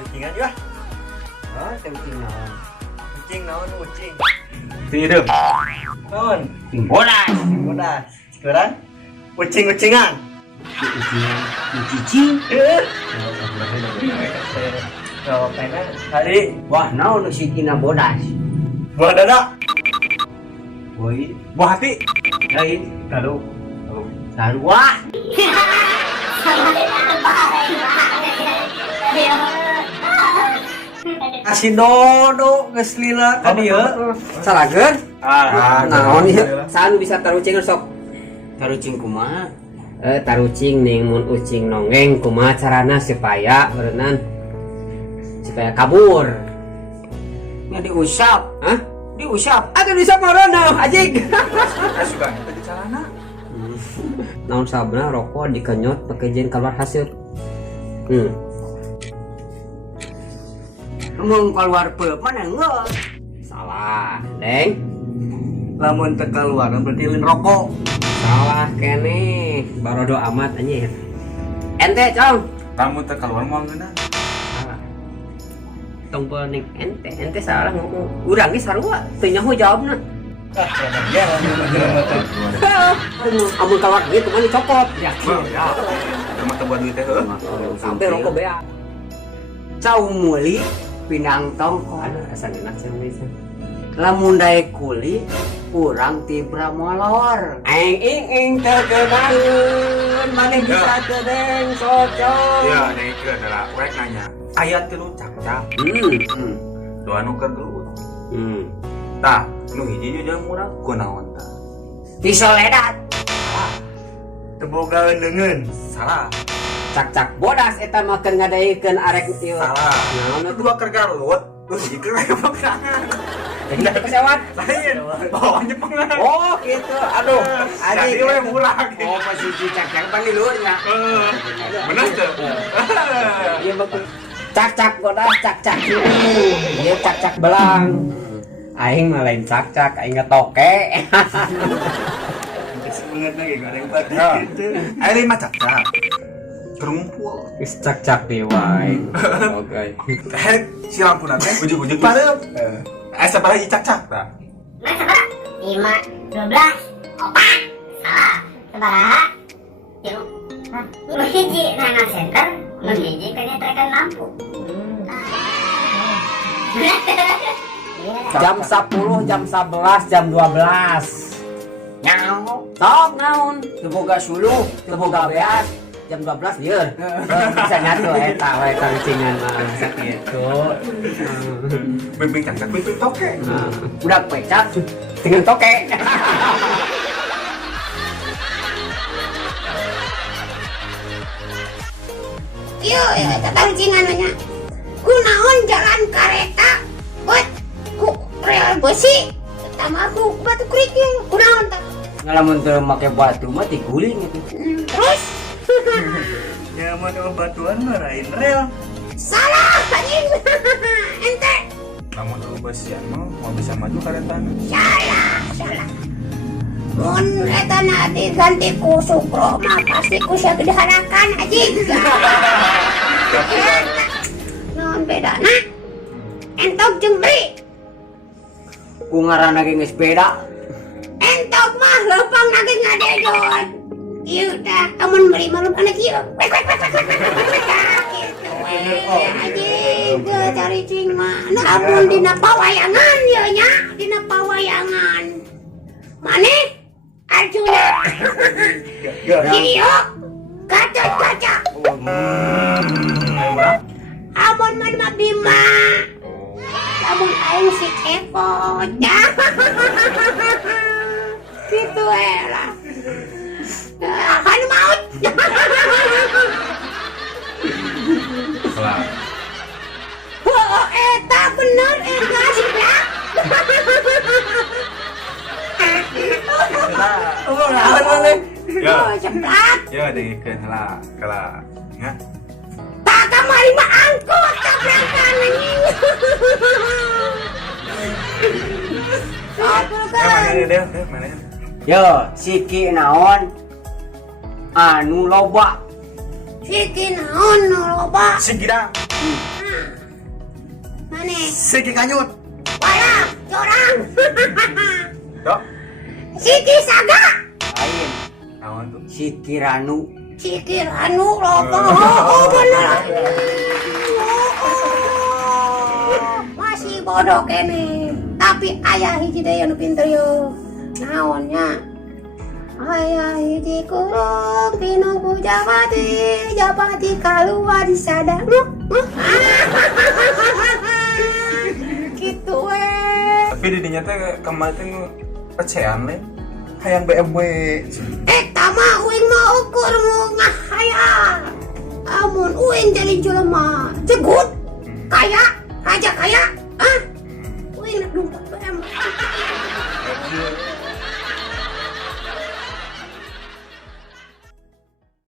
Ucingan juga. Oh, ucing naon? Ucing naon ucing. Hidup. Naon? Bodas. Bodas. Sekarang ucing-ucingan. Ucingan, ucicing. Kalau kena hari Wah, naon nu sikina bodas? buah dada. Woi, Buah hati. lain Lalu sarua. kasih dodo geus lila ka dieu. Salageun? Naon ieu? Alhamdulillah. Sanu bisa tarucing sok. Tarucing kumaha? Tarucing ning mun ucing nonggeng kumaha carana supaya berenang supaya kabur. Nya diusap, hah? Diusap. Atuh diusap marana ajig. Saya suka itu di celana. Naon sabna rokok dikenyot pakai jen keluar hasil. Ngomong keluar peup mana enggak? Salah, Deng. Lamun teu keluar berarti lin rokok. Salah kene. Barodo amat anjir. Ente, Cong. Kamu teh keluar mau ngeunah. Salah. Tong ning ente salah ngomong. Urang ge sarua teu nyaho jawabna. Ah, enak ya Amun keluar gitu mah dicopot. Yakin. Ya. Sama teu buat duit teh heuh. Sampai rokok bea. Cau muli pinang tongkol asa enak sih Indonesia. Lamun daek kuli urang tibra molor. Ing terkenalun maneh bisa teu deng socok. Iya, neikeun adalah urek nanya. Aya teh nu cak-cak. Doa nu kedua. Tah, nu hiji jeung urang kunaon tah? Di Soledad. teu boga leungeun. Salah. Cak-cak bodas eta mah keur ngadaikeun arek ieu. Salah. Naon Itu atuh? dua kergarut. Tuh hiji keur aya pegangan. Enggak kesewat. Lain. Bawahnya pengan. Oh, gitu. Aduh, Jadi we murah gitu. Oh, posisi cak-cak pan di luarnya. Bener tuh. Iya betul. Cak-cak bodas, cak-cak ini. Iya cak-cak belang. Aing mah lain cak-cak, aing ngetoke. Semangat lagi gak ada yang pakai Ya. gitu. Ayo mah cak-cak. Kerumpul. Wis cak-cak deui wae. Oke. Si lampu teh ujug-ujug pareup. Sabaraha ieu cak-cak tah? 5, 12, 4, salah, sabaraha? 3, nu hiji nana center, nu hiji penyetreken lampu. Jam 10, jam 11, jam 12. Nyaho. Sok naon? Teu boga suluh, teu boga beas. Jam 12 lieur. Bisa nyatu eta wae kalucingan mah sakitu. Bimbing cak-cak bimbing toke. Udah pecak dengan toke. Yuk, tatang cingananya. Kunaon jalan kereta buat ku rel besi. Pertama aku batu kerikil. Kunaon tak? Ngalamun teu make batu mah diguling gitu. Terus? Nyaman sama batuan mah lain rel. Salah, anjing. Ente. Kamu tuh besian mah mau bisa maju karetana. Salah. Mun eta nanti ganti ku sukro mah pasti ku sia gedehanakan anjing. Non bedana? Entok jeung beli. Ku ngaranna ge geus beda. Entok mah leumpang lagi ngadedon. Ieu tah amun beli mah leumpang kieu. Gitu we. Anjing cari cing mah. Nah amun dina pawayangan ieu nya, dina pawayangan. Maneh Arjuna. Video kaca. Amun man mah Bima. Amun aing si Eko. Gitu lah. Kan maut. Salah. Oh, eta bener eta sebelah. Oh, lawan mana? Ya. Oh, sebelah. Ya dikeun heula. Kala. Nya. Tak kamari mah angkut tabrakan anjing. Mana dia? Mana? Yo, siki naon? Anu loba. Siki naon nu loba? Si Gidang. Nah, Mana? Siki Kanyut. Walah, corang. Dok, Siki Saga. Lain. naon tuh? Si Kiranu. Siki Ranu lopo. Oh, bener. Masih bodoh kene. Tapi ayah hiji deui anu pinter yo. Naonnya? Ayah hiji kurung pinuku Japati kaluar di sadang. Gitu we. Tapi di dinya teh kemarin teh pecean le. Hayang BMW. Tama uing mah ukur mu ngahaya. Amun uing jadi jelema cegut kaya raja kaya. Uing nak numpak BM.